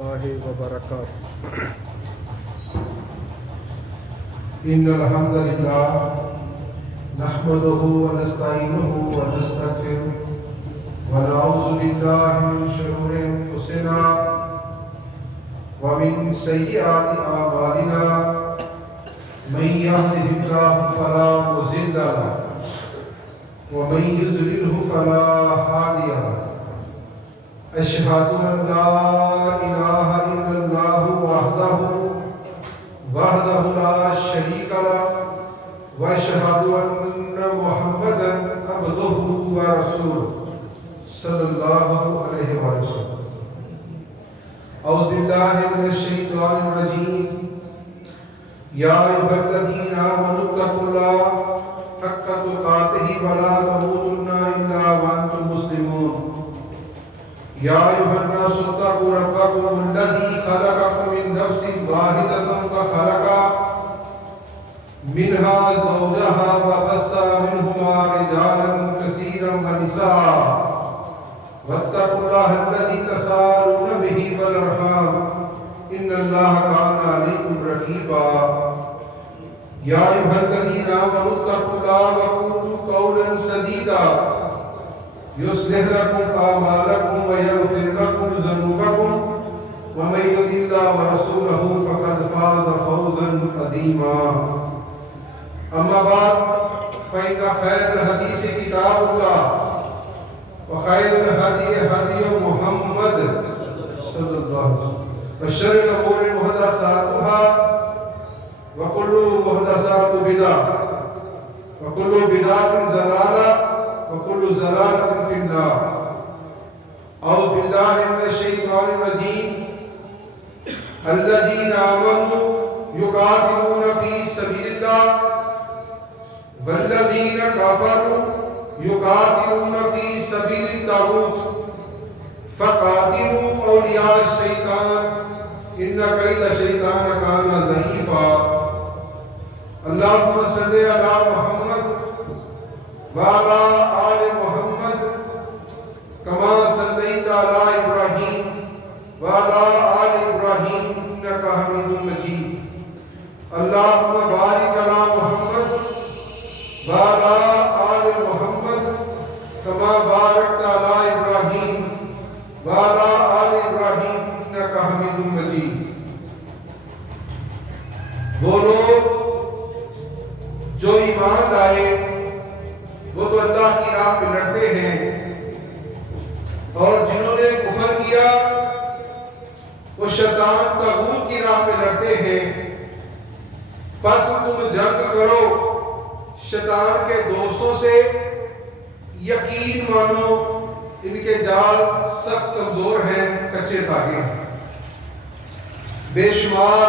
الله وبركاته. إن الحمد لله نحمده ونستعينه ونستغفره ونعوذ بالله من شرور أنفسنا ومن سيئات أعمالنا من يهده الله فلا مضل له ومن يضلل فلا هادي له. أشهد أن لا إله إلا الله وحده لا شريك له وأشهد أن محمدا عبده ورسوله صلى الله عليه وسلم. أعوذ بالله من الشيطان الرجيم. يا أيها الذين آمنوا اتقوا الله حق تقاته ولا تموتن إلا وأنتم مسلمون. يا أيها الناس اتقوا ربكم الذي خلقكم من نفس واحدة وخلق منها زوجها وبث منهما رجالا كثيرا ونساء واتقوا الله الذي تساءلون به والأرحام إن الله كان عليكم رقيبا. يا أيها الذين آمنوا اتقوا الله وقولوا قولا سديدا يصلح لكم أعمالكم ويغفر لكم ذنوبكم ومن يطع الله ورسوله فقد فاز فوزا عظيما. أما بعد فإن خير الحديث كتاب الله وخير الهدي هدي محمد صلى الله عليه وسلم وشر الأمور محدثاتها وكل محدثات بدعة وكل بدعة ضلالة وكل ضلالة في النار. أعوذ بالله من الشيطان الرجيم. الذين آمنوا يقاتلون في سبيل الله والذين كفروا يقاتلون في سبيل الطاغوت فقاتلوا أولياء الشيطان إن كيد الشيطان كان ضعيفا. اللهم صل على محمد وعلى آل محمد كما صليت على إبراهيم وعلى آل إبراهيم إنك حميد مجيد. اللهم بارك على محمد وعلى آل محمد كما باركت على إبراهيم وعلى آل إبراهيم إنك حميد مجيد. وہ لوگ جو ایمان لائے وہ تو اللہ کی راہ پہ لڑتے ہیں اور جنہوں نے کفر کیا وہ شیطان طاغوت کی راہ پہ لڑتے ہیں. پس تم جنگ کرو شیطان کے دوستوں سے. یقین مانو ان کے جال سخت کمزور ہیں، کچے دھاگے. بے شمار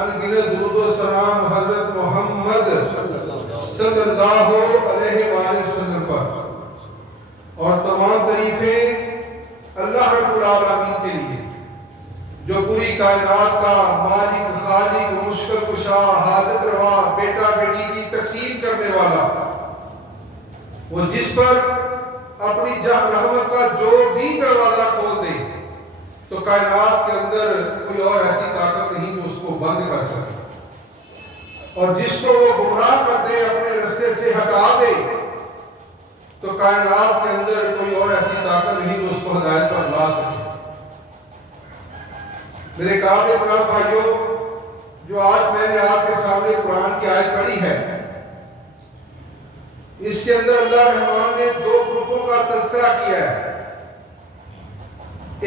انگنت درود و سلام حضرت محمد صلی اللہ علیہ وآلہ وسلم پر اور تمام تعریفیں اللہ رب العالمین کے لیے جو پوری کائنات کا مالک، خالق، مشکل کشا، حاجت روا، بیٹا بیٹی کی تقسیم کرنے والا، وہ جس پر اپنی رحمت کا جو بھی دروازہ کھول دے تو کائنات کے اندر کوئی اور ایسی طاقت نہیں جو اس کو بند کر سکے، اور جس کو وہ گمراہ کر دے، اپنے راستے سے ہٹا دے تو کائنات کے اندر کوئی اور ایسی طاقت نہیں جو اس کو ہدایت پر لا سکے. میرے قابل احترام بھائیوں، جو آج میں نے آپ کے سامنے قرآن کی آیت پڑھی ہے، اس کے اندر اللہ رحمان نے دو گروپوں کا تذکرہ کیا ہے.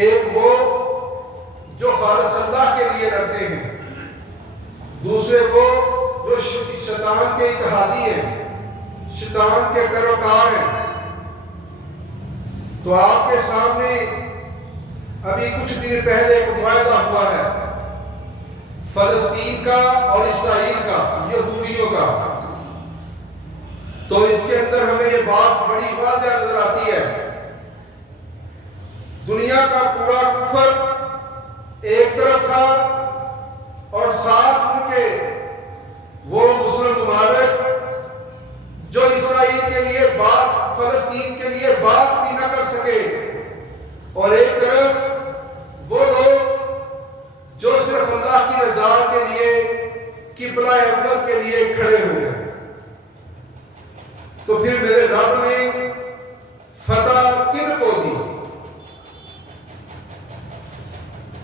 ایک وہ جو خالص اللہ کے لیے لڑتے ہیں، دوسرے وہ جو شیطان کے اتحادی ہیں، شیطان کے پیروکار ہیں. تو آپ کے سامنے ابھی کچھ دن پہلے ایک معاہدہ ہوا ہے فلسطین کا اور اسرائیل کا، یہودیوں کا. تو اس کے اندر ہمیں یہ بات بڑی واضح نظر آتی ہے. دنیا کا پورا کفر ایک طرف تھا اور ساتھ ان کے وہ مسلم ممالک جو اسرائیل کے لیے بات، فلسطین کے لیے بات بھی نہ کر سکے، اور ایک طرف وہ لوگ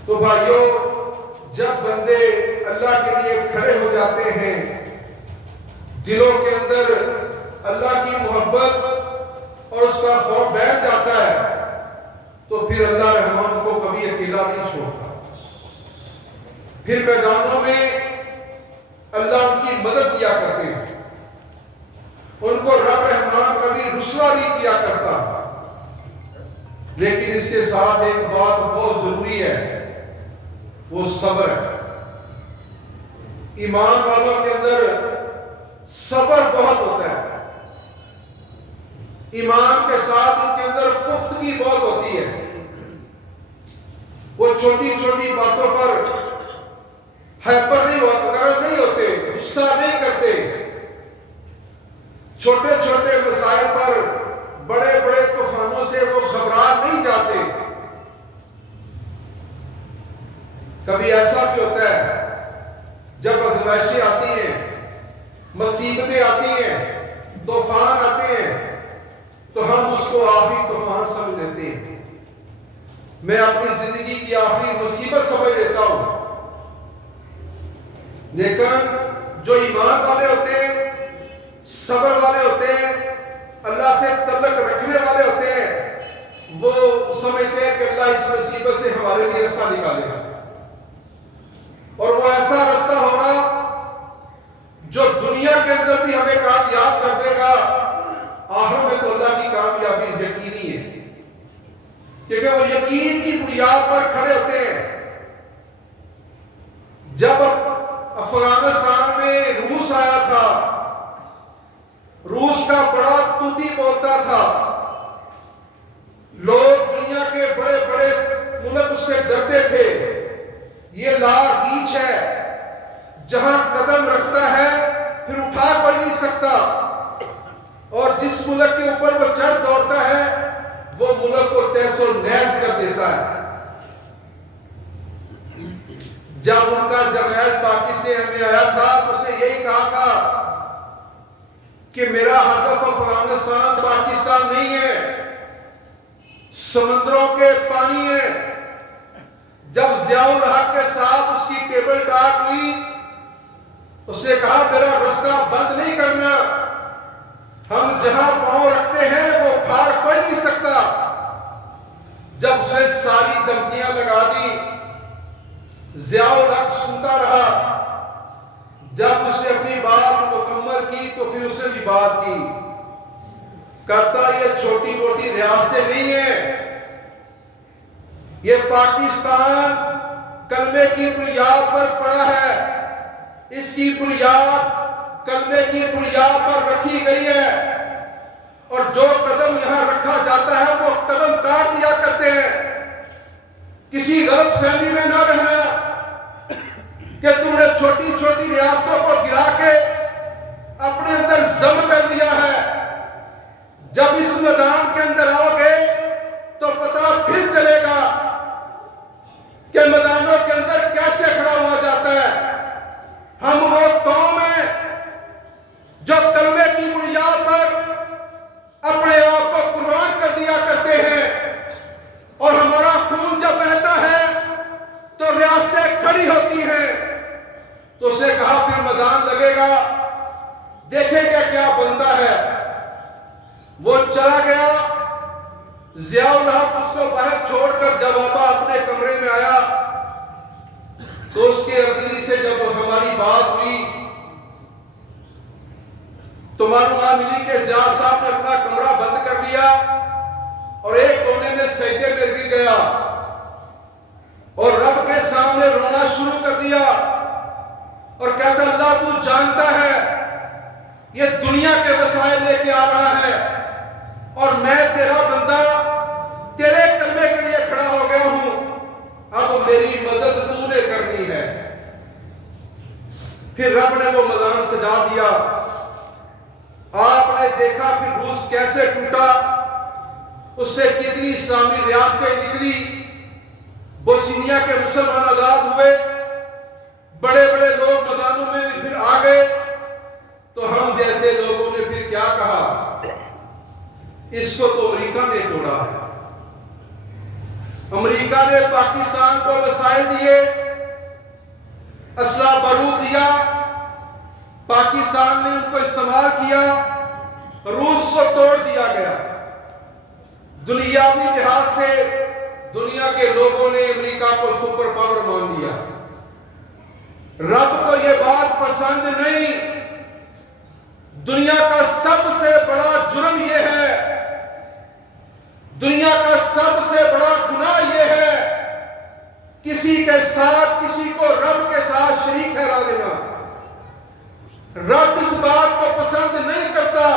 تو بھائیوں، جب بندے اللہ کے لیے کھڑے ہو جاتے ہیں، دلوں کے اندر اللہ کی محبت اور اس کا خوف بیٹھ جاتا ہے، تو پھر اللہ رحمان کو کبھی اکیلا نہیں چھوڑتا۔ پھر میدانوں میں اللہ ان کی مدد کیا کرتے ہیں، ان کو رب رحمان کبھی رسوا نہیں کیا کرتا۔ لیکن اس کے ساتھ ایک بات بہت ضروری ہے، وہ صبر ہے۔ ایمان والوں کے اندر صبر بہت ہوتا ہے، ایمان کے ساتھ ان کے اندر پختگی بہت ہوتی ہے۔ وہ چھوٹی چھوٹی باتوں پر ہائپر نہیں گرم نہیں ہوتے، غصہ نہیں کرتے، چھوٹے چھوٹے مسائل پر بڑے بڑے طوفانوں سے وہ گھبرا نہیں جاتے۔ کبھی ایسا بھی ہوتا ہے جب آزمائشیں آتی ہیں، مصیبتیں آتی ہیں، طوفان آتے ہیں، تو ہم اس کو آخری طوفان سمجھ لیتے ہیں۔ میں اپنی زندگی کی آخری مصیبت سمجھ لیتا ہوں، لیکن جو ایمان والے ہوتے ہیں، صبر والے ہوتے ہیں، اللہ سے تعلق رکھنے والے ہوتے ہیں، وہ سمجھتے ہیں کہ اللہ اس مصیبت سے ہمارے لیے راستہ نکالے گا، اور وہ ایسا راستہ ہوگا جو دنیا کے اندر بھی ہمیں کامیاب کر دے گا، آخر میں تو اللہ کی کامیابی یقینی ہے، کیونکہ وہ یقین کی بنیاد پر کھڑے ہوتے ہیں۔ جب افغانستان میں روس آیا تھا، روس کا بڑا توتی بولتا تھا، لوگ دنیا کے بڑے بڑے ملک اس سے ڈرتے تھے۔ یہ لا ریچ ہے، جہاں قدم رکھتا ہے پھر اٹھا کوئی نہیں سکتا، اور جس ملک کے اوپر وہ چڑھ دوڑتا ہے وہ ملک کو تہس و نیز کر دیتا ہے۔ جب ان کا جرائد پاکستان میں آیا تھا تو اسے یہی کہا تھا کہ میرا ہدف افغانستان پاکستان نہیں ہے، سمندروں کے پانی ہے۔ جب ضیاء الحق کے ساتھ اس کی ٹیبل ٹاک ہوئی، اس نے کہا میرا راستہ بند نہیں کرنا، ہم جہاں پاؤں رکھتے ہیں وہ کھاڑ کوئی نہیں سکتا۔ جب اسے ساری دھمکیاں لگا دی، ضیاء الحق سنتا رہا۔ جب اس نے اپنی بات مکمل کی تو پھر اس نے بھی بات کی، کہتا یہ چھوٹی موٹی ریاستیں نہیں ہیں، یہ پاکستان کلمے کی بنیاد پر پڑا ہے، اس کی بنیاد کلمے کی بنیاد پر رکھی گئی ہے، اور جو قدم یہاں رکھا جاتا ہے وہ قدم کاٹ دیا کرتے ہیں۔ کسی غلط فہمی میں نہ رہنا کہ تم نے چھوٹی چھوٹی ریاستوں کو گرا کے اپنے اندر ضم کر لیا ہے۔ جب اس میدان کے اندر آؤ گے تو پتہ پھر چلے گا کہ میدانوں کے اندر کیسے کھڑا ہوا جاتا ہے۔ ہم وہ قوم ہیں جو کلمے کی بنیاد پر اپنے آپ کو قربان کر دیا کرتے ہیں، اور ہمارا خون جب بہتا ہے تو ریاستیں کھڑی ہوتی ہیں۔ تو اس نے کہا پھر میدان لگے گا، دیکھیں گے کیا بنتا ہے۔ وہ چلا گیا، ضیاء الحق اس کو باہر چھوڑ کر جب آبا اپنے کمرے میں آیا تو اس کے اردگی سے جب ہماری بات ہوئی تو معلومات ملی کہ ضیاء صاحب نے اپنا کمرہ بند کر لیا اور ایک کونے میں سجدے میں گر گیا اور رب کے سامنے رونا شروع کر دیا اور کہتا اللہ تو جانتا ہے یہ دنیا کے وسائل لے کے آ رہا ہے اور میں تیرا بندہ تیرے کلمے کے لیے کھڑا ہو گیا ہوں، اب میری مدد تو نے کرنی ہے۔ پھر رب نے وہ میدان سجا دیا۔ آپ نے دیکھا پھر روس کیسے ٹوٹا، اس سے کتنی اسلامی ریاستیں نکلی، بوسنیا کے مسلمان آزاد ہوئے، بڑے بڑے لوگ میدانوں میں پھر آ گئے۔ تو ہم جیسے لوگوں نے پھر کیا کہا، اس کو تو امریکہ نے توڑا ہے، امریکہ امریکہ نے پاکستان کو وسائل دیے، اسلحہ بارود دیا، پاکستان نے ان کو استعمال کیا، روس کو توڑ دیا گیا۔ دنیاوی لحاظ سے دنیا کے لوگوں نے امریکہ کو سپر پاور مان لیا۔ رب کو یہ بات پسند نہیں۔ دنیا کا سب سے بڑا جرم یہ ہے، دنیا کا سب سے بڑا گناہ یہ ہے، کسی کے ساتھ کسی کو رب کے ساتھ شریک ٹھہرا دینا۔ رب اس بات کو پسند نہیں کرتا۔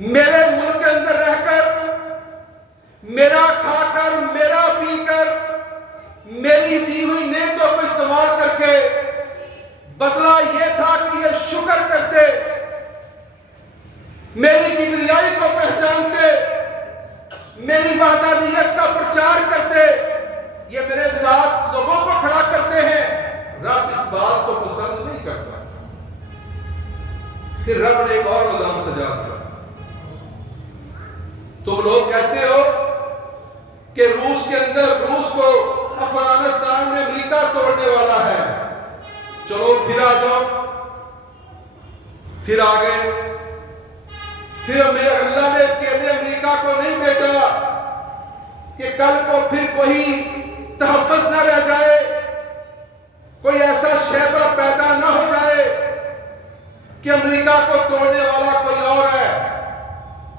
میرے ملک کے اندر رہ کر، میرا کھا کر، میرا پی کر، میری دی ہوئی نعمتوں کو استعمال کر کے بدلہ یہ تھا کہ یہ شکر کرتے، میری کبریائی کو پہچانتے، میری وحدانیت کا پرچار کرتے، یہ میرے ساتھ لوگوں کو کھڑا کرتے ہیں۔ رب اس بات کو پسند نہیں کرتا۔ پھر رب نے ایک اور نظام سجا دیا۔ تم لوگ کہتے ہو کہ روس کے اندر، روس کو افغانستان میں امریکہ توڑنے والا ہے، چلو پھر آ جاؤ۔ پھر آ گئے۔ پھر اللہ نے اکیلے امریکہ کو نہیں بھیجا کہ کل کو پھر کوئی تحفظ نہ رہ جائے، کوئی ایسا شیبہ پیدا نہ ہو جائے کہ امریکہ کو توڑنے والا کوئی اور ہے۔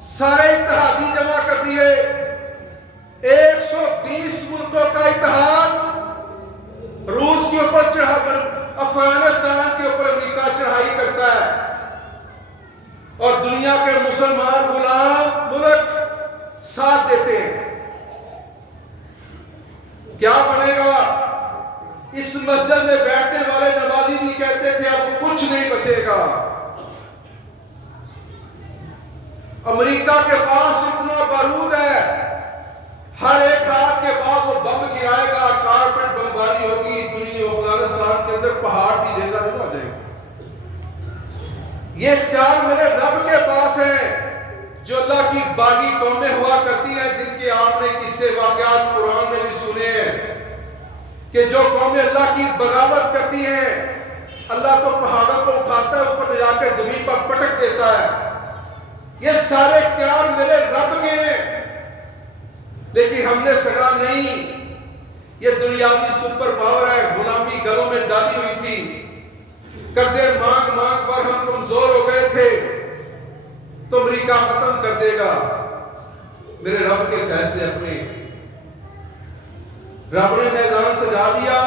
سارے اتحادی جمع کر دیے، 120 ملکوں کا اتحاد روس کے اوپر چڑھا کر افغانستان کے اوپر امریکہ چڑھائی کرتا ہے، اور دنیا کے مسلمان غلام ملک ساتھ دیتے ہیں۔ کیا بنے گا؟ اس مسجد میں بیٹھنے والے نمازی بھی کہتے تھے اب کچھ نہیں بچے گا۔ امریکہ کے پاس اتنا بارود ہے، ہر ایک رات کے بعد وہ بم گرائے گا، کارپیٹ بمباری ہوگی، دنیا افغانستان کے اندر پہاڑ بھی ریزہ ریزہ ہو جائے گا۔ یہ اختیار میرے رب کے پاس ہے۔ جو اللہ کی باغی قومیں ہوا کرتی ہیں، جن کے آپ نے قصے واقعات قرآن میں بھی سنے ہیں، کہ جو قومیں اللہ کی بغاوت کرتی ہیں، اللہ تو پہاڑوں کو اٹھاتا ہے، اوپر لے جا کے زمین پر پٹک دیتا ہے۔ یہ سارے اختیار میرے رب کے ہیں، لیکن ہم نے سکا نہیں، یہ دنیاوی سپر پاور ہے، غلامی گلوں میں ڈالی ہوئی تھی، قرضے مانگ مانگ پر ہم کمزور ہو گئے تھے، تو امریکہ ختم کر دے گا۔ میرے رب کے فیصلے اپنے، رب نے میدان سجا دیا۔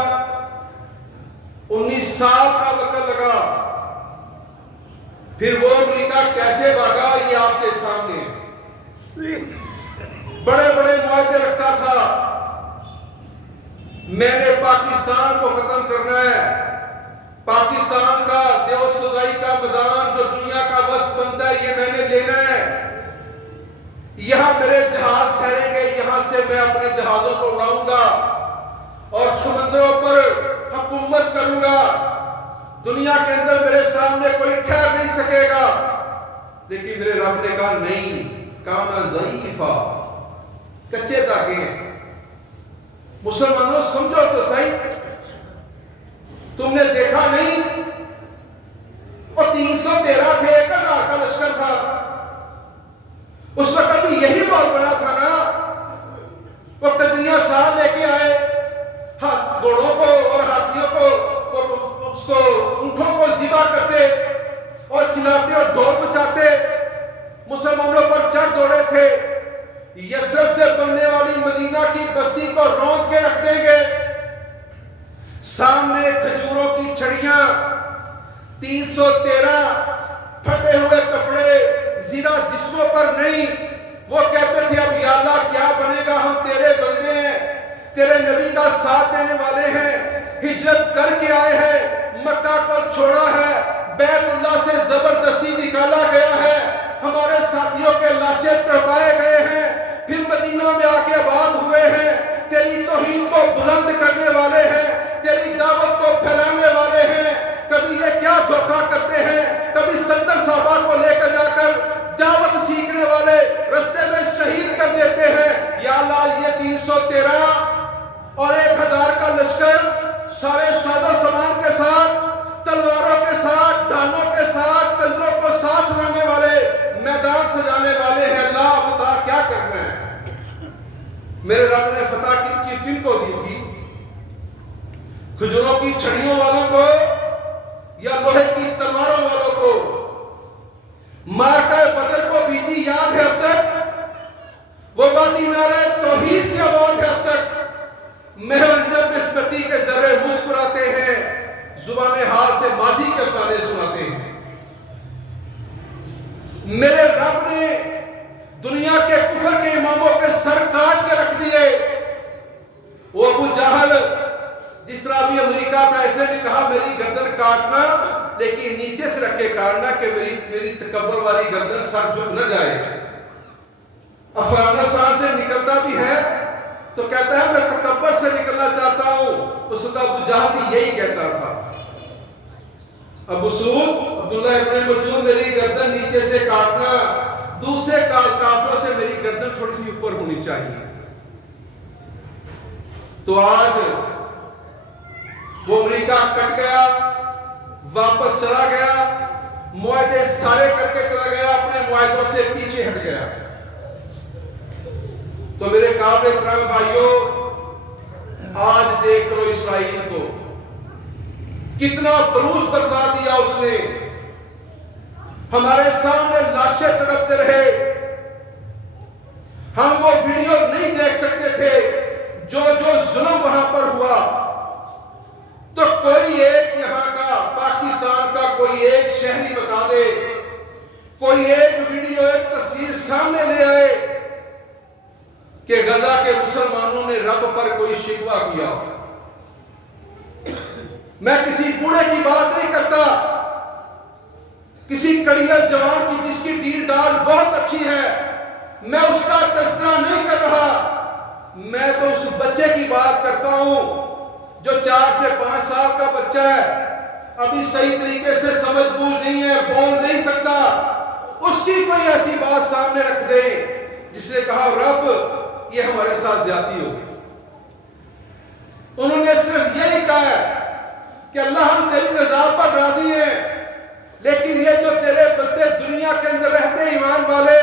19 سال کا وقت لگا، پھر وہ امریکہ کیسے بھاگا یہ آپ کے سامنے ہے۔ بڑے بڑے معاہدے رکھتا تھا، میں نے پاکستان کو ختم کرنا ہے، پاکستان کا دیو سزائی کا میدان جو دنیا کا وسط بنتا ہے یہ میں نے لینا ہے، یہاں میرے جہاز ٹھہریں گے، یہاں سے میں اپنے جہازوں کو اڑاؤں گا اور سمندروں پر حکومت کروں گا، دنیا کے اندر میرے سامنے کوئی ٹھہر نہیں سکے گا۔ لیکن میرے رب نے کہا نہیں، کانا ضعیفہ، کچے داغے ہیں۔ مسلمانوں سمجھو تو صحیح، تم نے دیکھا نہیں وہ 313 تھے، 1000 کا لشکر تھا، اس وقت بھی یہی بات بنا تھا نا، وہ کدریاں ساتھ لے کے آئے، گھوڑوں کو اور ہاتھیوں کو، اس کو اونٹوں کو ذبح کرتے اور کھلاتے اور ڈھول بجاتے، مسلمانوں پر چڑھ دوڑے تھے، یثرب سے بننے والی مدینہ کی بستی کو روند کے رکھ دیں گے، سامنے کھجوروں کی چھڑیاں، 313 پھٹے ہوئے کپڑے، زیرہ جسموں پر نہیں۔ وہ کہتے تھے اب یا اللہ کیا بنے گا، ہم تیرے بندے ہیں، تیرے نبی کا ساتھ دینے والے ہیں، ہجرت کر کے آئے ہیں، مکہ کو چھوڑا ہے، بیت اللہ سے زبردستی نکالا گیا ہے، ہمارے ساتھیوں کے لاشیں تڑپائے گئے ہیں، پھر مدینہ میں آ کے آباد ہوئے ہیں، تیری توہین کو بلند کرنے والے ہیں، تیری دعوت کو پھیلانے والے ہیں۔ کبھی یہ کیا دھوکہ کرتے ہیں، کبھی 70 صحابہ کو لے کر جا کر دعوت سیکھنے والے رستے میں شہید کر دیتے ہیں یا اللہ یہ 313 اور 1000 کا لشکر سارے سادہ سامان کے ساتھ، تلواروں کے ساتھ، ڈانوں کے ساتھ، کنجروں کو ساتھ لانے والے، میدان سجانے والے ہیں، اللہ بتا کیا کرنا ہے؟ میرے رب نے فتح کن کو دی تھی؟ کھجوروں کی چھڑیوں والوں کو یا لوہے کی تلواروں والوں کو؟ مارکہ بدر کو بیتی یاد ہے اب تک؟ وہ وادی نعرہ توحید سے آباد ہے اب تک؟ محرم جب اس مٹی کے ذرے مسکراتے ہیں، زبان حال سے ماضی کے افسانے سناتے ہیں۔ میرے رب نے دنیا کے کفر کے اماموں کے سر کاٹ کے رکھ دیے۔ وہ ابو جہل جس طرح ابھی امریکہ تھا، ایسے بھی کہا میری گردن کاٹنا لیکن نیچے سے رکھ کے کاٹنا کہ میری تکبر والی گردن سر جھک نہ جائے۔ افغانستان سے نکلتا بھی ہے تو کہتا ہے میں تکبر سے نکلنا چاہتا ہوں، اس کا ابو جہل بھی یہی کہتا تھا۔ ابو سعود عبداللہ ابن مسعود میری گردن نیچے سے کاٹنا، دوسرے کافروں سے میری گردن تھوڑی سی اوپر ہونی چاہیے۔ تو آج وہ امریکہ کٹ گیا، واپس چلا گیا، معاہدے سارے کر کے چلا گیا، اپنے معاہدوں سے پیچھے ہٹ گیا۔ تو میرے قابل احترام بھائیوں، آج دیکھ لو اسرائیل کو، کتنا بروس برسا دیا اس نے، ہمارے سامنے لاشیں تڑپتے رہے، ہم وہ ویڈیو نہیں دیکھ سکتے تھے جو ظلم وہاں پر ہوا۔ تو کوئی ایک یہاں کا، پاکستان کا کوئی ایک شہری بتا دے، کوئی ایک ویڈیو، ایک تصویر سامنے لے آئے کہ غزہ کے مسلمانوں نے رب پر کوئی شکوہ کیا۔ میں کسی بوڑھے کی بات نہیں کرتا، کسی کڑیل جوان کی جس کی ڈیل ڈال بہت اچھی ہے، میں اس کا تذکرہ نہیں کر رہا، میں تو اس بچے کی بات کرتا ہوں جو 4 سے 5 سال کا بچہ ہے، ابھی صحیح طریقے سے سمجھ بوجھ نہیں ہے، بول نہیں سکتا، اس کی کوئی ایسی بات سامنے رکھ دے جس نے کہا رب یہ ہمارے ساتھ زیادتی ہو گئی۔ انہوں نے صرف یہی کہا ہے کہ اللہ ہم تیری رضا پر راضی ہیں، لیکن یہ جو تیرے بندے دنیا کے اندر رہتے ایمان والے،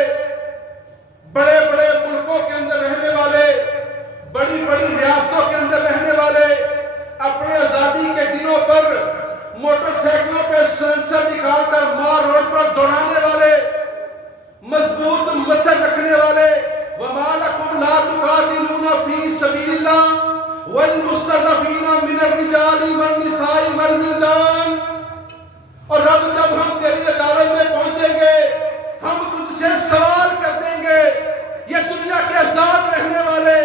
بڑے بڑے ملکوں کے اندر رہنے والے، بڑی بڑی ریاستوں کے اندر رہنے والے، اپنے آزادی کے دنوں پر موٹر سائیکلوں پہ سلنسر نکال کر مار روڈ پر دوڑانے والے، مضبوط مسجد رکھنے والے، وَمَا لَكُمْ لَا تُقَاتِلُونَ فِي سَبِيلِ اللَّهِ وَالْمُسْتَضْعَفِينَ مِنَ الرِّجَالِ وَالنِّسَاءِ وَالْوِلْدَانِ۔ اور رب جب ہم تیری عدالت میں پہنچیں گے، ہم تجھ سے سوال کر دیں گے، یہ دنیا کے آزاد رہنے والے،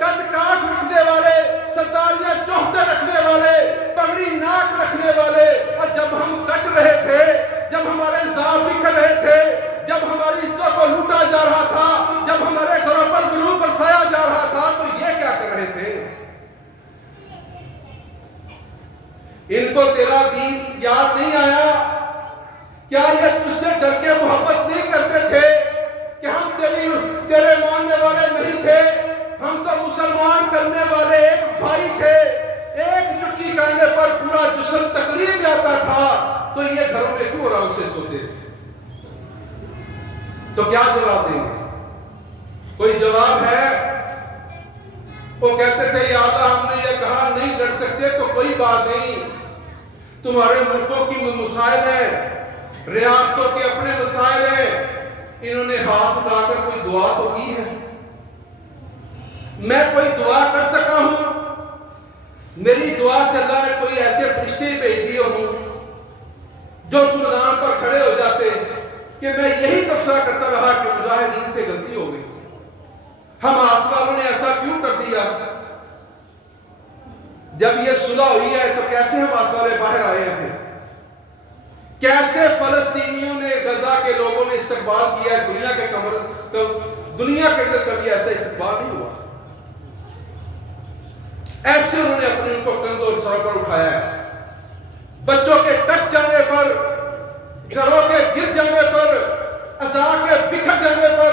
قد کاٹ رکھنے والے، ستاریاں چوہتے رکھنے والے، پگڑی ناک رکھنے والے، اور جب ہم کٹ رہے تھے، جب ہمارے انصاف بکھر رہے تھے، جب ہماری عزتوں کو لوٹا جا رہا تھا، جب ہمارے گھروں پر بلو برسایا جا رہا تھا، تو یہ کیا کر رہے تھے؟ ان کو تیرا دین یاد نہیں آیا؟ کیا یہ تجھ سے ڈر کے محبت نہیں کرتے تھے کہ ہم تیرے ماننے والے نہیں تھے، ہم تو مسلمان کرنے والے ایک بھائی تھے، ایک چٹکی کہنے پر پورا جسم تکلیف جاتا تھا، تو یہ گھروں میں کیوں آرام سے سوتے تھے؟ تو کیا جواب دیں گے؟ کوئی جواب ہے؟ وہ کہتے تھے یا اللہ ہم نے یہ کہا نہیں لڑ سکتے تو کوئی بات نہیں، تمہارے ملکوں کی مسائل ہیں، ریاستوں کے اپنے مسائل ہیں، انہوں نے ہاتھ اٹھا کر کوئی دعا تو کی ہے؟ میں کوئی دعا کر سکا ہوں؟ میری دعا سے اللہ نے کوئی ایسے فرشتے بھیج دیے ہوں جو اس میدان پر کھڑے ہو جاتے کہ میں یہی تبصرہ کرتا رہا کہ مجاہدین سے غلطی ہو گئی، حماس والوں نے ایسا کیوں کر دیا؟ جب یہ صلح ہوئی ہے تو کیسے حماس والے باہر آئے ہیں؟ کیسے فلسطینیوں نے، غزہ کے لوگوں نے استقبال کیا ہے؟ دنیا کے اندر کبھی ایسا استقبال نہیں ہوا۔ ایسے انہوں نے اپنے ان کو کندھوں اور سروں پر اٹھایا ہے، بچوں کے کٹ جانے پر، گھروں کے گر جانے پر، عزا کے بکھر جانے پر،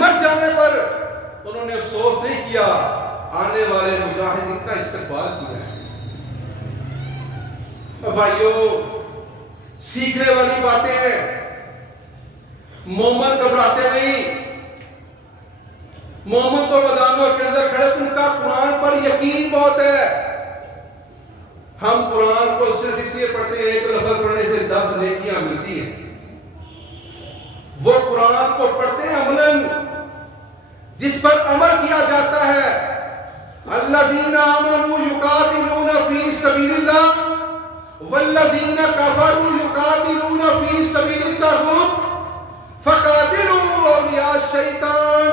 مر جانے پر انہوں نے افسوس نہیں کیا، آنے والے مجاہدین کا استقبال کیا ہے۔ بھائیو، سیکھنے والی باتیں ہیں۔ مومن گھبراتے نہیں، مومن تو میدانوں کے اندر کھڑے، ان کا قرآن پر یقین بہت ہے۔ ہم قرآن کو صرف اس لیے پڑھتے ہیں، ایک لفظ پڑھنے سے 10 نیکیاں ملتی ہیں۔ وہ قرآن کو پڑھتے ہیں عملاً، جس پر عمل کیا جاتا ہے۔ الذین آمنوا یقاتلون فی سبیل اللہ والذین کفروا یقاتلون فی سبیل الطاغوت فقاتلوا اولیاء الشیطان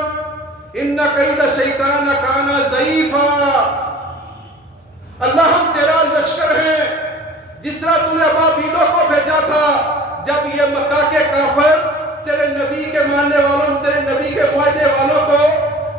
ان کید الشیطان کان ضعیفا۔ اللہ، ہم تیرا لشکر ہیں، جس طرح تو نے ابابیلوں کو بھیجا تھا جب یہ مکہ کے کافر تیرے نبی کے ماننے والوں، تیرے نبی کے معاہدے والوں کو،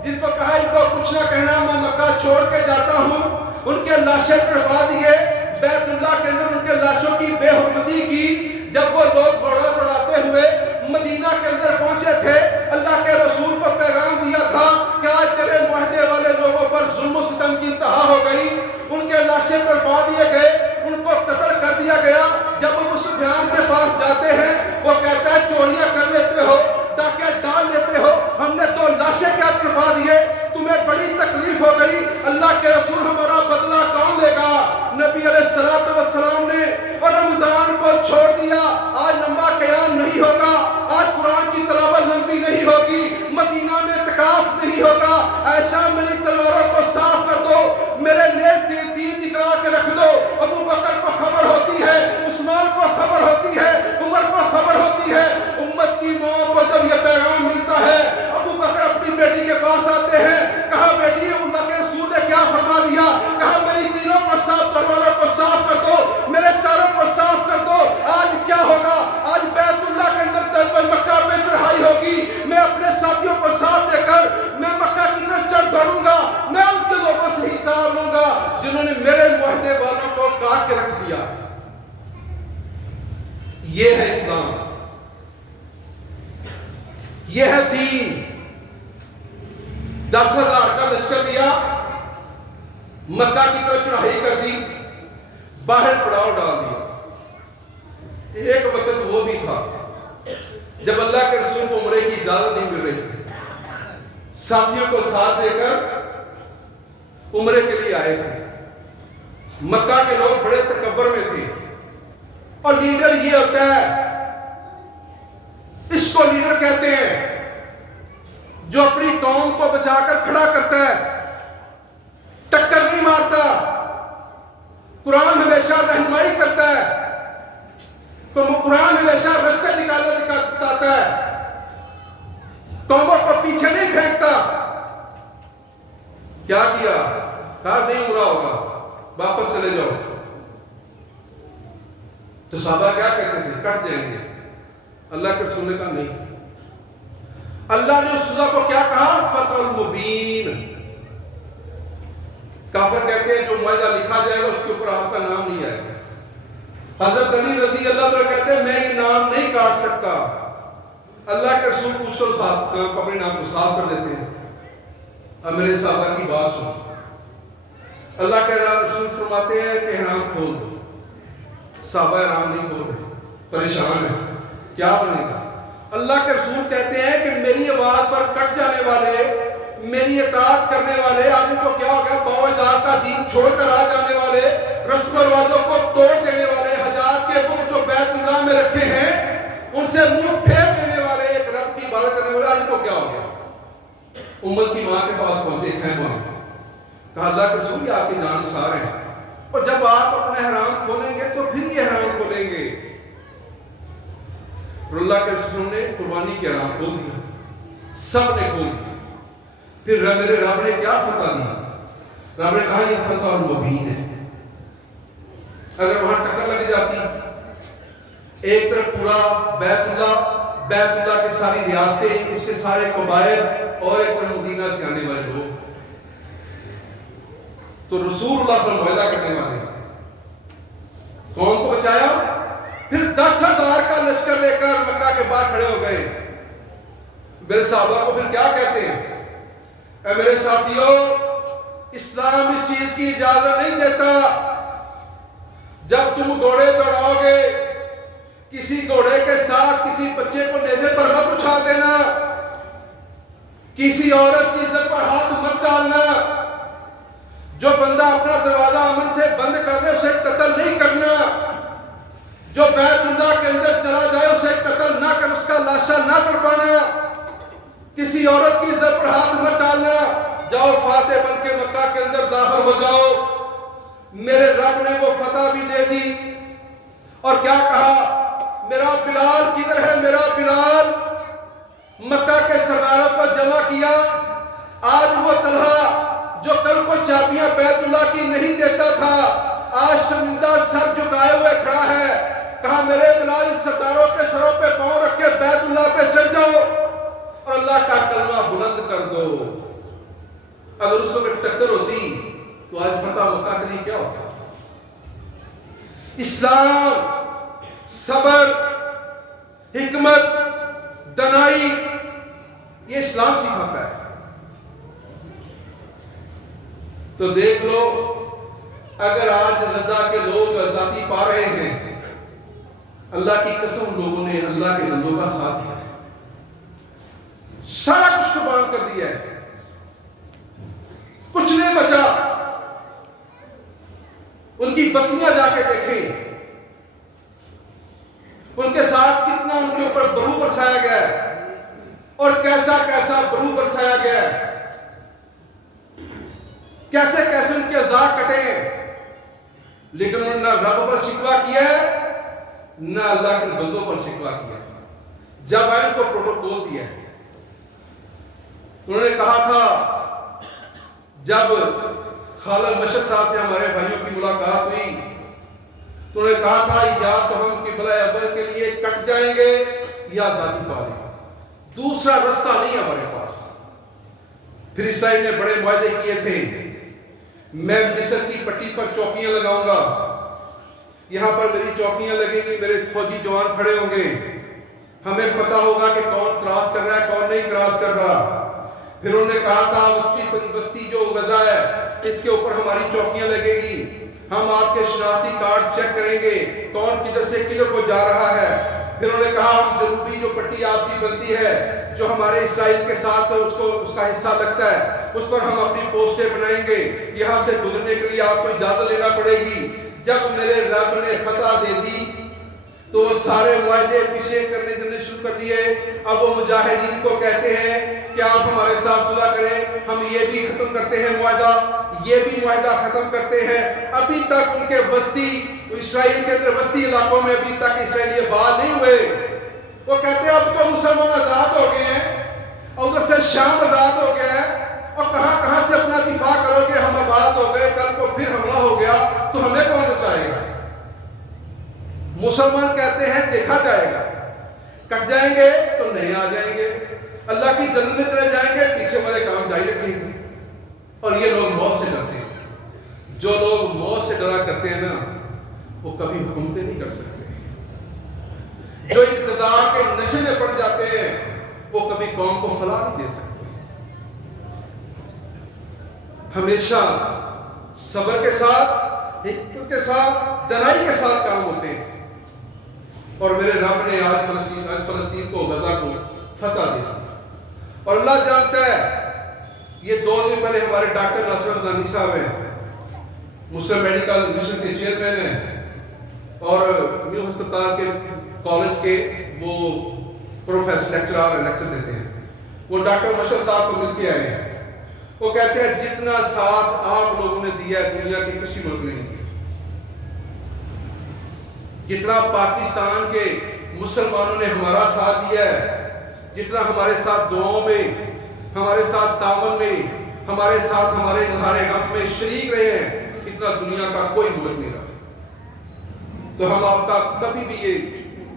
جن کو کہا ان کو کچھ نہ کہنا، میں مکہ چھوڑ کے جاتا ہوں، ان کے لاشیں کروا دیے، بیت اللہ کے اندر ان کے لاشوں کی بے حرمتی کی۔ جب وہ لوگ گھوڑا دوڑاتے ہوئے مدینہ کے اندر پہنچے تھے، اللہ کے رسول کو پیغام دیا تھا کہ آج تیرے معاہدے والے لوگوں پر ظلم و ستم کی انتہا ہو گئی، ان کے لاشیں کروا دیے گئے، ان کو قتل کر دیا گیا۔ جب ابو سفیان کے پاس جاتے ہیں، وہ کہتا ہے چوریاں کر لیتے ہو، ڈاکے ڈال لیتے ہو، ہم نے تو لاشیں کیا کروا دیے، تمہیں بڑی تکلیف ہو گئی، اللہ کے رسول ہمارا بدلہ کون لے گا؟ نبی علیہ السلام نے اور رمضان کو چھوڑ دیا۔ آج لمبا قیام نہیں ہوگا، آج قرآن کی تلاوت لمبی نہیں ہوگی، مدینہ میں اعتکاف نہیں ہوگا۔ عائشہ، میری تلواروں کو صاف کر دو، میرے نیز تین نکلا کے رکھ دو۔ ابو بکر کو خبر ہوتی ہے، عثمان کو خبر ہوتی ہے، عمر کو خبر ہوتی ہے۔ امت کی ماں کو جب یہ پیغام ملتا ہے، ابو بکر اپنی بیٹی کے پاس آتے ہیں، کہا بیٹی، اللہ کے رسول نے کیا فرما دیا؟ کہا میری تینوں کو صاف، تلواروں کو صاف کر دو، میرے تاروں کو صاف کر دو۔ آج کیا ہوگا؟ آج بیت اللہ کے اندر مکہ پہ چڑھائی ہوگی، میں اپنے ساتھیوں کو ساتھ لے کر میں مکہ کی طرف چڑھ دوڑوں گا، میں ان کے لوگوں سے حساب لوں گا جنہوں نے میرے معاہدے والوں کو کاٹ کے رکھ دیا۔ یہ ہے اسلام، یہ ہے دین۔ 10,000 کا لشکر لیا، مکہ کی طرف چڑھائی کر دی، باہر پڑاؤ ڈال دیا۔ ایک وقت وہ بھی تھا جب اللہ کے رسول کو عمرے کی اجازت نہیں مل رہی تھی، ساتھیوں کو ساتھ لے کر عمرے کے لیے آئے تھے۔ مکہ کے لوگ بڑے تکبر میں تھے، اور لیڈر یہ ہوتا ہے، اس کو لیڈر کہتے ہیں، جو اپنی قوم کو بچا کر کھڑا کرتا ہے، ٹکر نہیں مارتا، قرآن ہمیشہ رہنمائی کرتا ہے، قرآن ہمیشہ رستے دکھاتا ہے، قوموں کو پیچھے نہیں پھینکتا۔ کیا کیا؟ کہا نہیں عمرہ ہوگا، واپس چلے جاؤ۔ تو صحابہ کیا کہتے تھے؟ کٹ جائیں گے۔ اللہ کے رسول نے کہا نہیں۔ اللہ نے اس صلح کو کیا کہا؟ فتح المبین۔ کافر کہتے ہیں جو معاہدہ لکھا جائے گا اس کے اوپر آپ کا نام نہیں آئے گا۔ حضرت علی رضی اللہ عنہ کہتے ہیں میں یہ نام نہیں کاٹ سکتا۔ اللہ کے رسول پوچھ کر اپنے نام کو صاف کر دیتے ہیں۔ اب میرے صحابہ کی بات سن، اللہ کے رسول فرماتے ہیں کہ احرام کھول دو۔ صحابہ احرام نہیں کھول رہے، پریشان ہیں، کیا بنے گا؟ اللہ کے رسول کہتے ہیں کہ میری آواز پر کٹ جانے والے، میری اطاعت کرنے والے، آج ان کو کیا ہو گیا؟ باوجداد کا دین چھوڑ کر آ جانے والے، رسم و رواجوں کو توڑ دینے والے، حجات کے بت جو بیت اللہ میں رکھے ہیں ان سے منہ پھیر دینے والے، ایک رب کی عبادت کرنے والے، آج ان کو کیا ہو گیا؟ امت کی ماں کے پاس پہنچے خیمہ، کہا اللہ کے رسول یہ آپ کی جان سار ہیں، اور جب آپ اپنے احرام کھولیں گے تو پھر یہ احرام کھولیں گے۔ اللہ کے رسول نے قربانی کے احرام کھول دیا، سب نے کھول دیا۔ پھر میرے رب نے کیا فتح دی؟ رب نے کہا یہ فتح المبین ہے۔ اگر وہاں ٹکر لگ جاتی، ایک طرف پورا بیت اللہ کے ساری ریاستیں، اس کے سارے قبائل، اور ایک طرف مدینہ سے آنے والے لوگ، تو رسول اللہ صلی اللہ علیہ وسلم معاہدہ کرنے والے قوم کو بچایا، پھر 10,000 کا لشکر لے کر مکہ کے باہر کھڑے ہو گئے۔ میرے صحابہ کو پھر کیا کہتے ہیں؟ اے میرے ساتھیوں، اسلام اس چیز کی اجازت نہیں دیتا جب تم گھوڑے دوڑاؤ گے کسی گھوڑے کے ساتھ کسی بچے کو نیزے پر مت اچھا دینا، کسی عورت کی عزت پر ہاتھ مت ڈالنا، جو بندہ اپنا دروازہ امن سے بند کر دے اسے قتل نہیں کرنا، جو بیت اللہ کے اندر چلا جائے اسے قتل نہ کر، اس کا لاشا نہ تڑپانا، کسی عورت کی عزت پر ہاتھ مت ڈالنا، جاؤ فاتح بن کے مکہ کے اندر داخل ہو جاؤ۔ میرے رب نے وہ فتح بھی دے دی، اور کیا کہا؟ میرا بلال کدھر ہے؟ میرا بلال مکہ کے سرداروں کو جمع کیا۔ آج وہ طلحہ جو کل کو چابیاں بیت اللہ کی نہیں دیتا تھا، آج شرمندہ سر جھکائے ہوئے کھڑا ہے۔ کہا میرے بلال ان سرداروں کے سروں پہ پاؤں رکھ کے بیت اللہ پہ چڑھ جاؤ اور اللہ کا کلمہ بلند کر دو۔ اگر اس وقت ٹکر ہوتی تو آج فتح مکہ کے لیے کیا ہوتا؟ اسلام صبر، حکمت، دنائی، یہ اسلام سکھاتا ہے۔ تو دیکھ لو، اگر آج رضا کے لوگ آزادی پا رہے ہیں، اللہ کی قسم لوگوں نے اللہ کے بندوں کا ساتھ دیا ہے، سارا کچھ قربان کر دیا ہے، کچھ نہیں بچا۔ ان کی بستیاں جا کے دیکھیں، ان کے ساتھ کتنا ان کے اوپر برو برسایا گیا ہے اور کیسا کیسا برو برسایا گیا ہے، کیسے کیسے ان کے عزا کٹے ہیں، لیکن انہوں نے نہ رب پر شکوہ کیا ہے نہ اللہ کے بندوں پر شکوہ کیا۔ جب آئے ان کو پروٹوکول دیا ہے، انہوں نے کہا تھا جب خالد مشہد صاحب سے ہمارے بھائیوں کی ملاقات ہوئی تو انہوں نے کہا تھا یا تو ہم قبلہ ابر کے لیے کٹ جائیں گے یا آزادی پا لیں گے، دوسرا رستہ نہیں ہمارے پاس۔ پھر اسرائیل نے بڑے معاہدے کیے تھے، میں مصر کی پٹی پر چوکیاں لگاؤں گا، یہاں پر میری چوکیاں لگیں گی، میرے فوجی جوان کھڑے ہوں گے، ہمیں پتا ہوگا کہ کون کراس کر رہا ہے کون نہیں کراس کر رہا۔ پھر انہوں نے کہا تھا بستی جو غزہ ہے اس کے اوپر ہماری چوکیاں لگے گی، ہم آپ کے شناختی کارڈ چیک کریں گے کون کدھر سے کدھر کو جا رہا ہے۔ پھر انہوں نے کہا ہم جنوبی جو پٹی آپ کی بنتی ہے جو ہمارے اسرائیل کے ساتھ اس کا حصہ لگتا ہے اس پر ہم اپنی پوسٹیں بنائیں گے، یہاں سے گزرنے کے لیے آپ کو اجازت لینا پڑے گی۔ جب میرے رب نے فتح دے دی تو وہ سارے معاہدے پیچھے کرنے شروع کر دیے۔ اب وہ مجاہدین کو کہتے ہیں کہ آپ ہمارے ساتھ صلح کریں، ہم یہ بھی ختم کرتے ہیں معاہدہ، یہ بھی معاہدہ ختم کرتے ہیں۔ ابھی تک ان کے وسطی اسرائیل کے اندر وسطی علاقوں میں ابھی تک اسرائیلی آباد نہیں ہوئے۔ وہ کہتے ہیں اب تو مسلمان آزاد ہو گئے ہیں اور ادھر سے شام آزاد ہو گیا ہے، اور کہاں کہاں سے اپنا دفاع کرو گے، ہم آباد ہو گئے، کل کو پھر حملہ ہو گیا تو ہمیں کون بچائے گا؟ مسلمان کہتے ہیں دیکھا جائے گا، کٹ جائیں گے تو نہیں آ جائیں گے، اللہ کی جنت میں چلے جائیں گے، پیچھے والے کام جاری رکھیں گے۔ اور یہ لوگ موت سے ڈرتے ہیں۔ جو لوگ موت سے ڈرا کرتے ہیں نا وہ کبھی حکومتیں نہیں کر سکتے، جو اقتدار کے نشے میں پڑ جاتے ہیں وہ کبھی قوم کو فلاح نہیں دے سکتے۔ ہمیشہ صبر کے ساتھ، حکمت کے ساتھ، دنائی کے ساتھ کام ہوتے ہیں۔ اور میرے رب نے آج فلسطین کو، غزہ کو فتح دیا، اور اللہ جانتا ہے۔ یہ 2 دن پہلے ہمارے ڈاکٹر ناصر رمضانی صاحب ہیں، مسلم میڈیکل مشن کے چیئرمین ہیں اور نیو ہسپتال کے کالج کے وہ پروفیسر لیکچرار لیکچر دیتے ہیں، وہ ڈاکٹر مشہد صاحب کو مل کے آئے ہیں۔ وہ کہتے ہیں جتنا ساتھ آپ لوگوں نے دیا ہے دنیا کے کسی ملک نے نہیں دیا، جتنا پاکستان کے مسلمانوں نے ہمارا ساتھ دیا ہے، جتنا ہمارے ساتھ دعاؤں میں، ہمارے ساتھ تعاون میں، ہمارے ساتھ ہمارے اظہار غم میں شریک رہے ہیں، اتنا دنیا کا کوئی ملک نہیں رہا۔ تو ہم آپ کا کبھی بھی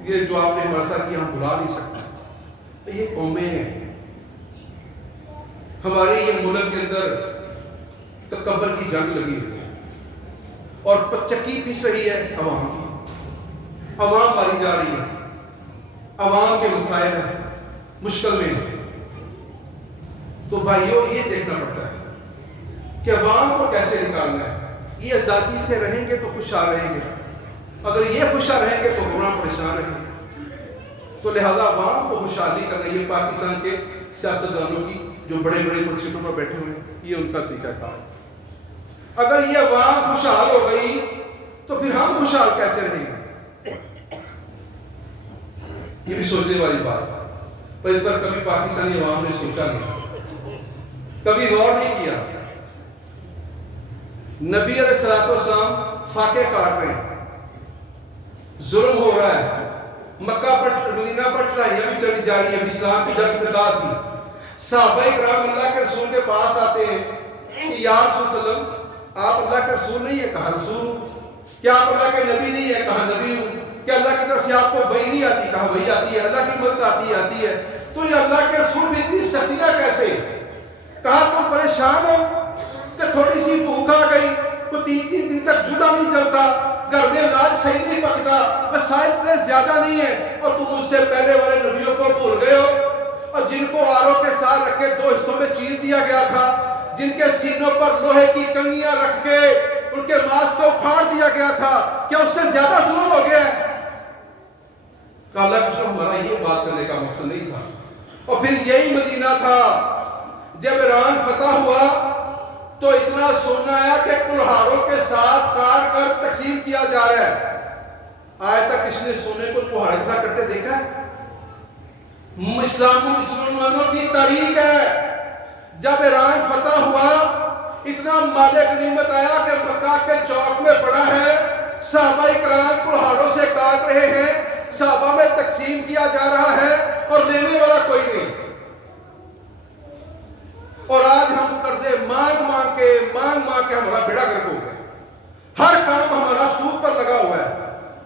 یہ جو آپ نے ہمارے ساتھ کیا ہم بھلا نہیں سکتے۔ یہ قومیں ہیں، ہمارے یہ ملک کے اندر تکبر کی جنگ لگی ہوئی ہے اور چکی پیس رہی ہے عوام کی، عوام ماری جا رہی ہے، عوام کے مسائل ہیں، مشکل میں تو بھائیوں یہ دیکھنا پڑتا ہے کہ عوام کو کیسے نکالنا ہے. یہ آزادی سے رہیں گے تو خوشحال رہیں گے, اگر یہ خوشحال رہیں گے تو گمراہ پریشان رہیں گے. تو لہذا عوام کو خوشحال نہیں کرنا. یہ پاکستان کے سیاستدانوں کی جو بڑے بڑے کرسیوں پر بیٹھے ہوئے ہیں, یہ ان کا طریقہ کار ہے. اگر یہ عوام خوشحال ہو گئی تو پھر ہم خوشحال کیسے رہیں گے؟ یہ بھی سوچنے والی بات ہے, پر اس پر کبھی پاکستانی عوام نے سوچا نہیں, کبھی غور نہیں کیا. نبی علیہ الصلوۃ والسلام فاقے کاٹ رہے ہیں, ظلم ہو رہا ہے, مکہ پر مدینہ پر چڑھائیاں بھی چلی جا رہی ہیں, اسلام کی جب ابتدا تھی. صحابہ کرام اللہ کے رسول کے پاس آتے ہیں کہ یا رسول صلی اللہ علیہ وسلم آپ اللہ کے رسول نہیں ہے؟ کہا رسول ہوں. کیا آپ اللہ کے نبی نہیں ہے؟ کہا نبی ہوں. کہ اللہ کی طرف سے آپ کو وحی نہیں آتی؟ کہا وحی آتی ہے. اللہ کی مدد آتی ہے. تو یہ اللہ کے رسول میں اتنی سختیاں کیسے؟ کہا تم پریشان ہو کہ تھوڑی سی بھوک آ گئی, تو 3 دن تک چولہا نہیں جلتا, گھر میں اناج صحیح نہیں پکتا, وسائل اتنے زیادہ نہیں ہے, اور تم اس سے پہلے والے نبیوں کو بھول گئے ہو, اور جن کو آروں کے ساتھ رکھ کے 2 حصوں میں چیر دیا گیا تھا, جن کے سینوں پر لوہے کی کنگیاں رکھ کے ان کے ماس کو اکھاڑ دیا گیا تھا, کیا اس سے زیادہ ظلم ہو گیا ہے؟ کہ اللہ کے رسول ہمارا یہ بات کرنے کا مقصد نہیں تھا. اور پھر یہی مدینہ تھا جب ایران فتح ہوا تو اتنا سونا آیا کہ کلہاڑوں کے ساتھ کاٹ کر تقسیم کیا جا رہا ہے. آج تک کس نے سونے کو کلہاڑ کے ساتھ کرتے دیکھا ہے؟ اسلام مسلمانوں کی تاریخ ہے. جب ایران فتح ہوا اتنا مال غنیمت آیا کہ مکہ کے چوک میں پڑا ہے, صحابہ کرام کلہاڑوں سے کاٹ رہے ہیں, صحابہ میں تقسیم کیا جا رہا ہے, اور لینے والا کوئی نہیں. اور آج ہم قرضے مانگ کے ہمارا بیڑا گرک ہو گیا. ہر کام ہمارا سود پر لگا ہوا ہے.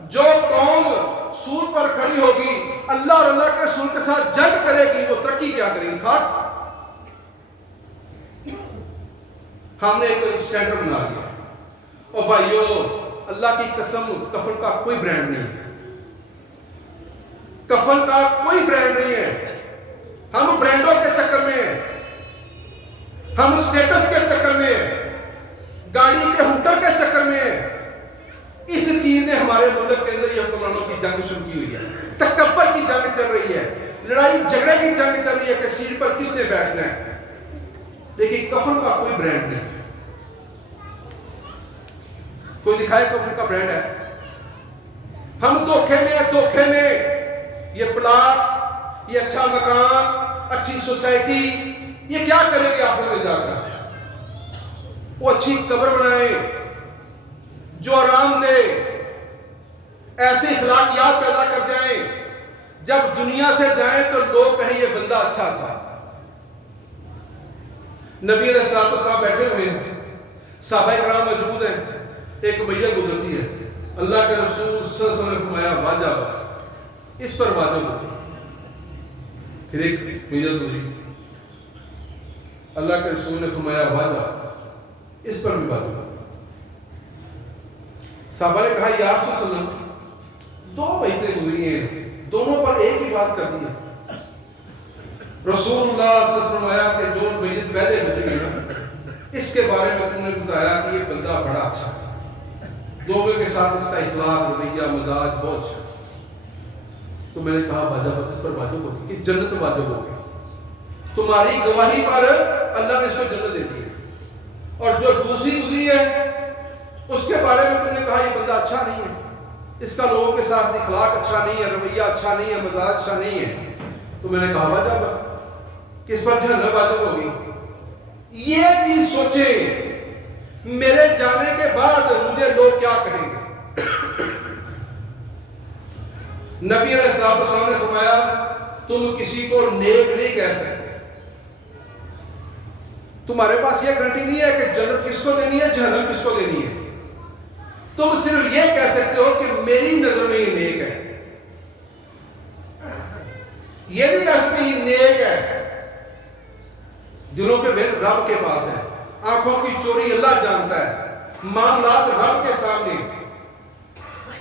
جو قوم سود پر کھڑی ہوگی, اللہ اور اللہ کے رسول کے ساتھ جنگ کرے گی, وہ ترقی کیا کرے گی؟ خاک. ہم نے ایک اسٹینڈرڈ بنا لیا. اور بھائیو اللہ کی قسم, کفن کا کوئی برانڈ نہیں ہے, کفن کا کوئی برانڈ نہیں ہے. ہم برانڈوں کے چکر میں ہیں, ہم اسٹیٹس کے چکر میں ہیں, گاڑی کے ہوٹل کے چکر میں ہیں. اس چیز نے ہمارے ملک کے اندر یہ حکمرانوں کی جنگ شروع کی ہوئی ہے. تکبر کی جنگ چل رہی ہے, لڑائی جھگڑے کی جنگ چل رہی ہے کہ سیٹ پر کس نے بیٹھنا ہے. لیکن کفن کا کوئی برانڈ نہیں. کوئی دکھائے کفن کا برانڈ ہے؟ ہم دھوکے میں یہ پلاٹ, یہ اچھا مکان, اچھی سوسائٹی, یہ کیا کریں گے آپ میں جا کر؟ وہ اچھی قبر بنائیں جو آرام دے, ایسے اخلاقیات پیدا کر جائیں, جب دنیا سے جائیں تو لوگ کہیں یہ بندہ اچھا تھا. نبی علیہ الصلوۃ والسلام بیٹھے ہوئے ہیں, صحابہ کرام موجود ہیں, ایک میت گزرتی ہے, اللہ کے رسول صلی اللہ علیہ وسلم نے فرمایا واجب, اس پر واجب ہو. پھر ایک میت گزری, اللہ کے رسول نے فرمایا واجب, اس پر بھی واجب ہو. صحابہ نے کہا یا رسول صلی اللہ علیہ وسلم 2 میتیں گزری ہیں, دونوں پر ایک ہی بات کر دی ہے. رسول اللہ صلی اللہ علیہ وسلم نے فرمایا کہ جو میت پہلے گزری ہے اس کے بارے میں تم نے بتایا کہ یہ بندہ بڑا اچھا ہے, لوگوں کے ساتھ اس کا اخلاق, رویہ, مزاج بہت اچھا. تو میں نے کہا واجب, اس پر واجب ہوگی کہ جنت واجب ہوگی. تمہاری گواہی پر اللہ نے اس کو جنت دے دی. اور جو دوسری گزری ہے اس کے بارے میں تم نے کہا یہ بندہ اچھا نہیں ہے, اس کا لوگوں کے ساتھ اخلاق اچھا نہیں ہے, رویہ اچھا نہیں ہے, مزاج اچھا نہیں ہے. تو میں نے کہا واجب کہ اس پر جہنم واجب ہوگی. یہ چیز سوچیں, میرے جانے کے بعد مجھے لوگ کیا کہیں گے. نبی علیہ السلام نے فرمایا تم کسی کو نیک نہیں کہہ سکتے. تمہارے پاس یہ گارنٹی نہیں ہے کہ جنت کس کو دینی ہے, جہنم کس کو دینی ہے. تم صرف یہ کہہ سکتے ہو کہ میری نظر میں یہ نیک ہے. یہ نہیں کہہ سکتے یہ نیک ہے. دلوں کے بھید رب کے پاس ہے, آنکھوں کی چوری اللہ جانتا ہے, معاملات رب کے سامنے.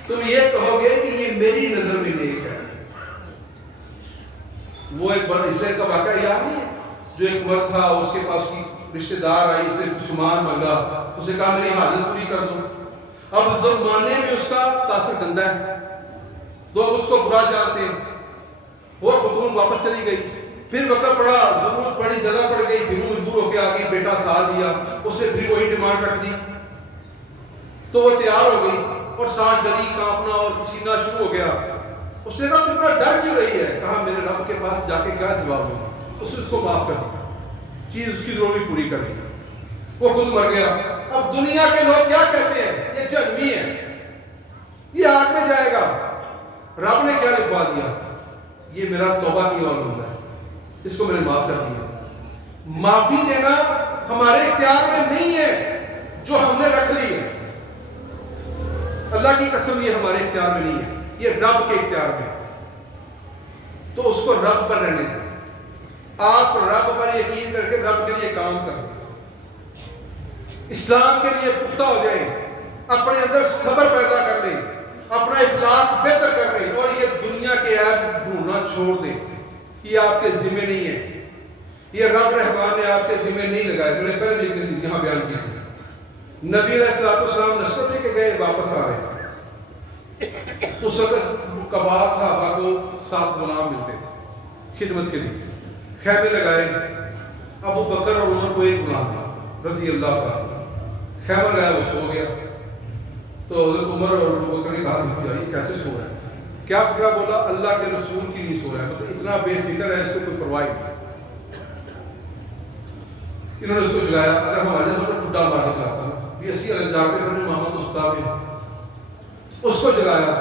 تم یہ کہو گے کہ یہ میری نظر میں نیک ہے. وہ ایک بڑا اسرائیل کا واقعہ یاد نہیں ہے جو ایک مرد تھا اس کے پاس کی رشتہ دار آئی، اس نے کچھ سامان مانگا، اس نے کہا میری حاجت پوری کر دو. اب زمانے میں اس کا تاثر گندا ہے، لوگ اس کو برا جانتے ہیں. وہ خاتون واپس چلی گئی، پھر وقت پڑا، ضرورت پڑی، زیادہ پڑ گئی، پھر وہ مجبور ہو کے آ گئی، بیٹا ساتھ دیا، اس نے پھر وہی ڈیمانڈ رکھ دی. تو وہ تیار ہو گئی اور ساتھ ڈری، کانپنا اور پسینہ شروع ہو گیا. اس نے کہا اتنا ڈر کیوں رہی ہے؟ کہا میرے رب کے پاس جا کے کیا جواب دوں. اس نے اس کو معاف کر دیا، چیز اس کی ضرورت بھی پوری کر دی. وہ خود مر گیا. اب دنیا کے لوگ کیا کہتے ہیں؟ یہ جہنمی ہے، یہ آگ میں جائے گا. رب نے کیا لکھوا دیا؟ یہ میرا توبہ کی اور بندہ ہے، اس کو میں نے معاف کر دیا. معافی دینا ہمارے اختیار میں نہیں ہے، جو ہم نے رکھ لی ہے. اللہ کی قسم یہ ہمارے اختیار میں نہیں ہے، یہ رب کے اختیار میں. تو اس کو رب پر رہنے دیں. آپ رب پر یقین کر کے رب کے لیے کام کر دیں، اسلام کے لیے پختہ ہو جائیں، اپنے اندر صبر پیدا کر لیں، اپنا اخلاق بہتر کر لیں، اور یہ دنیا کے عیب ڈھونڈنا چھوڑ دیں. یہ آپ کے ذمہ نہیں ہے، یہ رب رحمان نے آپ کے ذمہ نہیں لگائے. میں نے پہلے بھی یہاں بیان کی تھی، نبی علیہ السلام نشکت دے کے گئے، واپس آ رہے. اس وقت کبار صحابہ کو 7 غلام ملتے تھے خدمت کے لیے. خیمے لگائے، ابو بکر اور عمر کو ایک غلام رضی اللہ تعالیٰ. خیمہ لگایا، وہ سو گیا. تو حضرت عمر اور ابو بکر نے کہا دیکھو یہ کیسے سو رہا ہے؟ کیا فکرہ؟ بولا اللہ کے رسول کی نہیں سو رہا ہے، مطلب اتنا بے فکر ہے، اس کو کوئی پرواہ نہیں. انہوں نے اس کو جگایا. اگر ہمارے جیسا تو ٹھڈا مار کے جاتا نا بھی اسی الگ جا کے پھر ماما تو ستا بھی. اس کو جگایا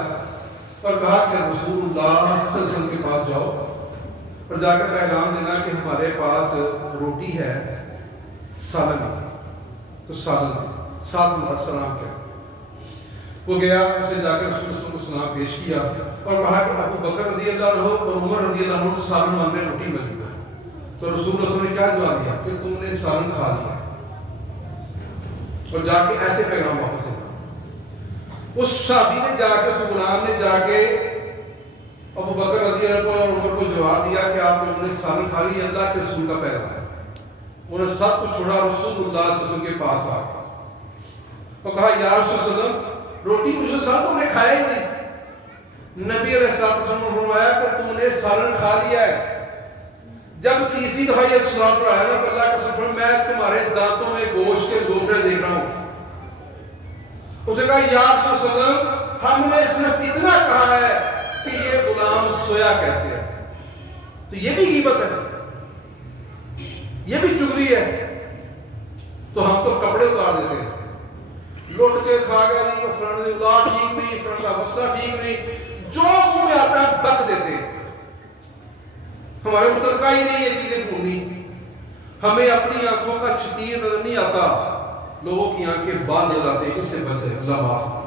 اور کہا کہ رسول اللہ صلی اللہ علیہ وسلم کے پاس جاؤ اور جا کر پیغام دینا کہ ہمارے پاس روٹی ہے، سالن. تو سالن ساتھ ہمارا سلام کیا. وہ گیا، اسے جا کر رسول اللہ کو سلام پیش کیا اور کہا کہ ابو بکر رضی اللہ عنہ اور عمر رضی اللہ عنہ سالن مانگ رہے، روٹی موجود ہے. تو رسول اللہ صلی اللہ علیہ وسلم نے کیا جواب دیا کہ تم نے سالن کھا لیا، اور جا کے ایسے پیغام واپس آیا. اس صحابی نے جا کے، اس غلام نے جا کے ابو بکر رضی اللہ عنہ اور عمر کو جواب دیا کہ آپ لوگوں نے سالن کھا لیا، اللہ کے رسول کا پیغام ہے. انہوں نے سب کچھ چھوڑا، رسول اللہ صلی اللہ علیہ وسلم کے پاس آ گئے اور کہا یا رسول اللہ علیہ وسلم روٹی مجھے سالن تم نے کھایا ہی نہیں. نبی علیہ السلام نے فرمایا کہ تم نے سالن کھا لیا ہے. جب تیسری دفعہ یہ سوال پر آیا نا تو اللہ کا رسول میں تمہارے دانتوں میں گوشت کے لوفڑے دیکھ رہا ہوں. اس نے کہا یا رسول اللہ ہم نے صرف اتنا کہا ہے کہ یہ غلام سویا کیسے ہے. تو یہ بھی غیبت ہے، یہ بھی چغلی ہے. تو ہم تو کپڑے اتار دیتے ہیں، لوٹ کے کھا گیا جی، فرنٹ دی اولاد ٹھیک نہیں، فرنٹ کا بکسا ٹھیک نہیں، جو منہ میں آتا ہے بک دیتے ہیں. ہمارے متعلقہ ہی نہیں یہ چیزیں ڈھونڈنی. ہمیں اپنی آنکھوں کا چتیر نظر نہیں آتا، لوگوں کی آنکھیں بال نظر آتے ہیں. اس سے بچ جائے، اللہ معاف.